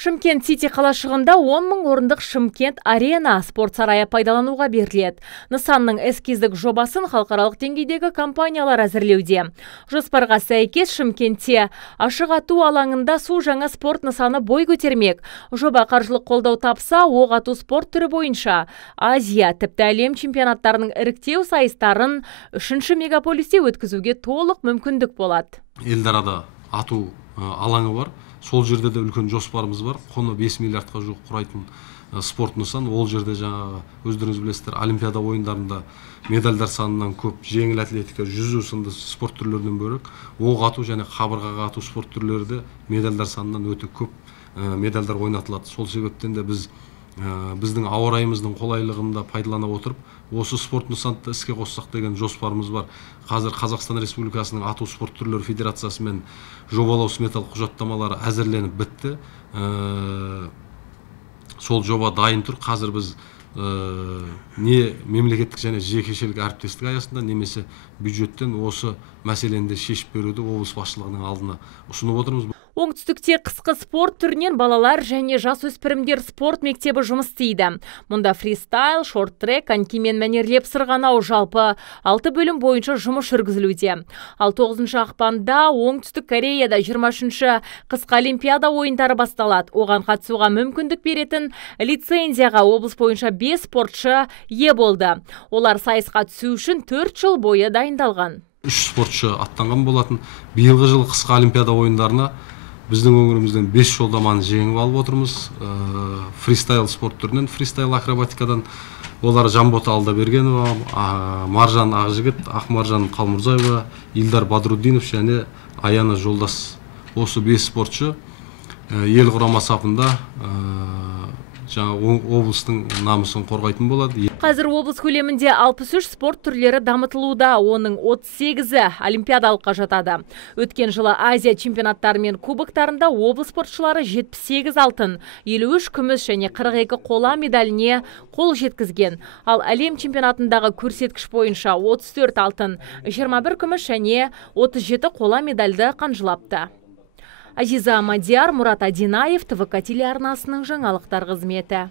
Шымкент Сити қалашығында 10 мың орындық Шымкент арена спорт сарайы пайдалануға беріледі. Нысанның эскиздік жобасын халықаралық деңгейдегі компаниялар әзірлеуде. Жоспарға сәйкес Шымкентте ашық ату алаңында су жаңа спорт нысаны бой көтермек. Жоба қаржылық қолдау тапса, оқ ату спорт түрі бойынша Азия, тіпті әлем чемпионаттарының іріктеу сайыстарын 3-ші мегаполисте өткізуге толық мүмкіндік болады. Елдарада ату алаңы бар. Сол жерде де үлкен жоспарымыз бар. Құны 5 миллиардқа жуық құрайтын спорт нысан. Ол жерде жаңа өздеріңіз білесіздер, Олимпиада ойындарында медальдар санынан көп, жеңіл атлетика, жүзу сынды спорт түрлерінен бөлек, оқ ату және қабырғаға ату спорт түрлері де медальдар санынан өте көп медальдар ойнатылады. Сол себептен де біздің ауа райымыздың қолайлығын да пайдалана отырып, осы спорт нысанды іске қоссақ деген жоспарымыз бар. Қазір Қазақстан Республикасының ату спорт түрлері федерациясымен жобалау сметалық құжаттамалары әзірленіп бітті. Сол жоба дайын тұр. Қазір біз не мемлекеттік және жекешелік әріптестік аясында, немесе бюджеттен осы мәселені шешіп беруді облыс басшылығының алдына ұсынып отырмыз. Оңтүстікте қысқы спорт түрінен балалар және жасөспірімдер спорт мектебі жұмыс істейді. Мұнда фристайл, шорт-трек, конькимен мәнерлеп сырғанау жалпы 6 бөлім бойынша жұмыс жүргізілуде. Ал 9 ақпанда Оңтүстік Кореяда 23-ші қысқы олимпиада ойындары басталады. Оған қатысуға мүмкіндік беретін лицензияға облыс бойынша 5 спортшы ие болды. Олар сайысқа түсу үшін 4 жыл бойы дайындалған. 3 спортшы аттанған болатын. Биылғы жылы қысқы олимпиада ойындарына біздің өңірімізден 5 жолдаманы жеңіп алып отырмыз. Фристайл спорт түрінен, фристайл акробатикадан олар Жанбота Алдабергенова, Маржан Ақжігіт, Ақмаржан Қалмұрзаева, Илдар Бадруддинов және Аяна Жолдас. Осы 5 спортшы ел құрама сапында облыстың намысын қорғайтын болады. Қазір облыс көлемінде 63 спорт түрлері дамытылуда, оның 38-і олимпиадалыққа жатады. Өткен жылы Азия чемпионаттары мен кубоктарында облыс спортшылары 78 алтын, 53 күміс және 42 қола медаліне қол жеткізген. Ал әлем чемпионатындағы көрсеткіш бойынша 34 алтын, 21 күміс және 37 қола медальді қанжылапты. Азиза Мадияр, Мурат Адинаев, ТВК телеарнасының жаңалықтар қызметі.